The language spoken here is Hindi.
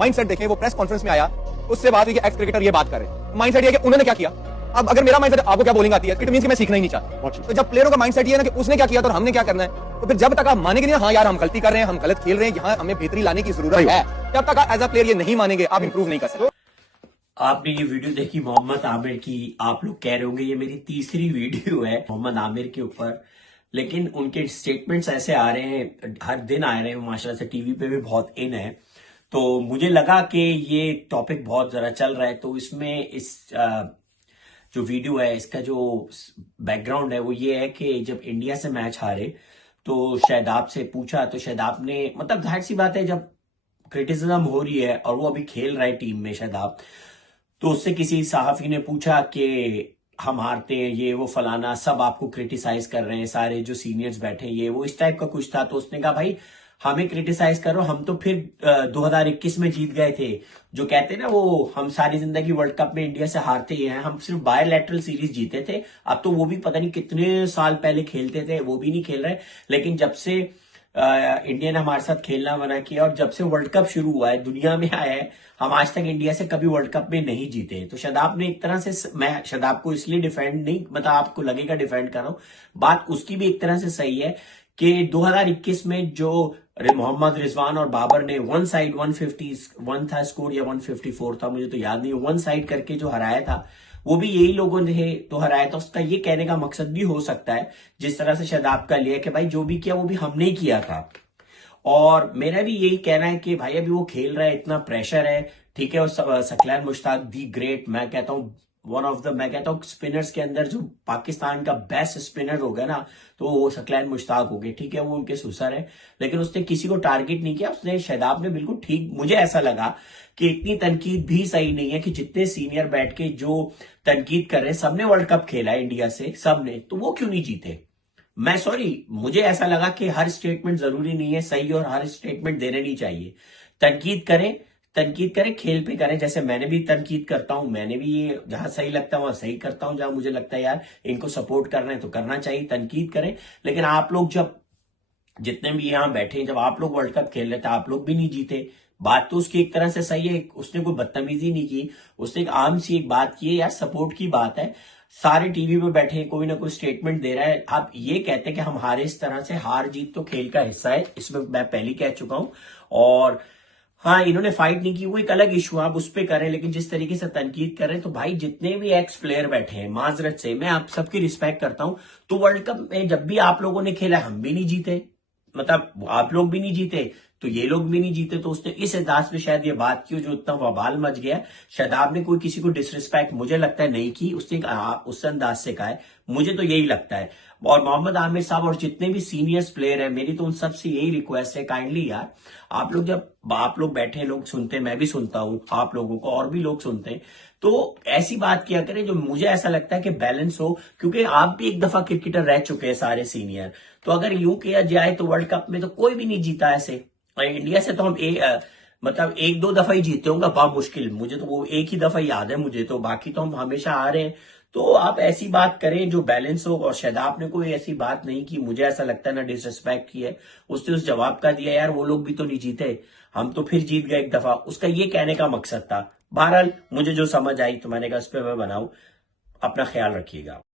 माइंडसेट देखें, वो प्रेस कॉन्फ्रेंस में आया, उससे बात हुई कि एक्स क्रिकेटर ये बात कर रहे हैं। माइंडसेट ये कि उन्होंने क्या किया। अब अगर मेरा माइंडसेट आपको क्या बोलिंग आती है, इट मींस कि मैं सीखना ही नहीं चाहता। तो जब प्लेयरों का माइंडसेट ये है ना कि उसने क्या किया तो हमने क्या करना है, तो फिर जब तक आप मानेंगे नहीं हाँ यार हम गलती कर रहे हैं, हम गलत खेल रहे हैं, यहाँ हमें बेहतरी लाने की जरूरत है, जब तक आप एज अ प्लेयर ये नहीं मानेंगे आप इंप्रूव नहीं कर सकते। आपने ये वीडियो देखी मोहम्मद आमिर की, आप लोग कह रहे होंगे ये मेरी तीसरी वीडियो है मोहम्मद आमिर के ऊपर, लेकिन उनके स्टेटमेंट्स ऐसे आ रहे हैं, हर दिन आ रहे हैं माशाल्लाह से, टीवी पे भी बहुत इन है। तो मुझे लगा कि ये टॉपिक बहुत जरा चल रहा है, तो इसमें जो वीडियो है इसका जो बैकग्राउंड है वो ये है कि जब इंडिया से मैच हारे तो शादाब से पूछा, तो शादाब ने, मतलब जाहिर सी बात है जब क्रिटिसिज्म हो रही है और वो अभी खेल रहा है टीम में शादाब, तो उससे किसी सहाफी ने पूछा कि हम हारते हैं, ये वो फलाना, सब आपको क्रिटिसाइज कर रहे हैं, सारे जो सीनियर्स बैठे ये वो, इस टाइप का कुछ था। तो उसने कहा भाई हमें क्रिटिसाइज करो, हम तो फिर 2021 में जीत गए थे। जो कहते हैं ना वो, हम सारी जिंदगी वर्ल्ड कप में इंडिया से हारते ही हैं, हम सिर्फ बायलैटरल सीरीज जीते थे। अब तो वो भी पता नहीं कितने साल पहले खेलते थे, वो भी नहीं खेल रहे। लेकिन जब से इंडिया ने हमारे साथ खेलना मना किया और जब से वर्ल्ड कप शुरू हुआ है, दुनिया में आया है, हम आज तक इंडिया से कभी वर्ल्ड कप में नहीं जीते। तो शादाब ने एक तरह से, मैं शादाब को इसलिए डिफेंड नहीं, मतलब आपको लगेगा डिफेंड कर रहा हूं, बात उसकी भी एक तरह से सही है कि 2021 में जो मोहम्मद रिजवान और बाबर ने वन साइड 151 था स्कोर या 154 था, मुझे तो याद नहीं, वन साइड करके जो हराया था वो भी यही लोगों ने तो हराया था। उसका ये कहने का मकसद भी हो सकता है जिस तरह से शादाब का लिया कि भाई जो भी किया वो भी हमने ही किया था। और मेरा भी यही कहना है कि भाई अभी वो खेल रहा है, इतना प्रेशर है, ठीक है। और सकलैन मुश्ताक दी ग्रेट, मैं कहता हूं वन ऑफ द, मैं कहता हूं स्पिनर्स के अंदर जो पाकिस्तान का बेस्ट स्पिनर होगा ना, तो वो सकलैन मुश्ताक हो गए, ठीक है, वो उनके सुसर है। लेकिन उसने किसी को टारगेट नहीं किया, उसने शादाब ने बिल्कुल ठीक, मुझे ऐसा लगा कि इतनी तनकीद भी सही नहीं है कि जितने सीनियर बैठ के जो तनकीद कर रहे हैं, सबने वर्ल्ड कप खेला है इंडिया से, सबने, तो वो क्यों नहीं जीते। मैं सॉरी, मुझे ऐसा लगा कि हर स्टेटमेंट जरूरी नहीं है सही और हर स्टेटमेंट देने नहीं चाहिए। तनकीद करें, तनकीद करें, खेल पे करें, जैसे मैंने भी तनकीद करता हूं, मैंने भी ये जहां सही लगता है वहां सही करता हूं, जहां मुझे लगता है यार इनको सपोर्ट करना है तो करना चाहिए, तनकीद करें। लेकिन आप लोग जब, जितने भी यहां बैठे, जब आप लोग वर्ल्ड कप खेल रहे थे आप लोग भी नहीं जीते। बात तो उसकी एक तरह से सही है, उसने कोई बदतमीजी नहीं की, उसने एक आम सी एक बात की है यार, सपोर्ट की बात है। सारे टीवी पे बैठे कोई ना कोई स्टेटमेंट दे रहा है, आप ये कहते हैं कि हम हारे, इस तरह से हार जीत तो खेल का हिस्सा है, इसमें मैं पहले कह चुका हूं। और हाँ, इन्होंने फाइट नहीं की वो एक अलग इशू, आप उस पर करें, लेकिन जिस तरीके से तनकीद करें, तो भाई जितने भी एक्स प्लेयर बैठे हैं, माजरत से मैं आप सबकी रिस्पेक्ट करता हूं, तो वर्ल्ड कप में जब भी आप लोगों ने खेला हम भी नहीं जीते, मतलब आप लोग भी नहीं जीते तो ये लोग भी नहीं जीते। तो उसने इस अंदाज में शायद ये बात की जो इतना बवाल मच गया। शादाब ने कोई किसी को डिसरिस्पेक्ट मुझे लगता है नहीं की, उसने उस अंदाज से कहा है, मुझे तो यही लगता है। और मोहम्मद आमिर साहब और जितने भी सीनियर्स प्लेयर हैं, मेरी तो उन सबसे यही रिक्वेस्ट है, काइंडली यार आप लोग, जब आप लोग बैठे लोग सुनते हैं, मैं भी सुनता हूं, आप लोगों को और भी लोग सुनते हैं, तो ऐसी बात किया करें जो मुझे ऐसा लगता है कि बैलेंस हो, क्योंकि आप भी एक दफा क्रिकेटर रह चुके हैं सारे सीनियर। तो अगर यूं किया जाए तो वर्ल्ड कप में तो कोई भी नहीं जीता ऐसे, और इंडिया से तो हम मतलब एक दो दफा ही जीते होंगे, बहुत मुश्किल, मुझे तो वो एक ही दफा याद है मुझे तो, बाकी तो हम हमेशा आ रहे हैं। तो आप ऐसी बात करें जो बैलेंस हो। और शादाब ने कोई ऐसी बात नहीं की, मुझे ऐसा लगता है ना डिसरिस्पेक्ट की है, उसने उस जवाब का दिया यार वो लोग भी तो नहीं जीते, हम तो फिर जीत गए एक दफा, उसका ये कहने का मकसद था। बहरहाल मुझे जो समझ आई तो मैंने कहा उस पर मैं बनाऊं। अपना ख्याल रखिएगा।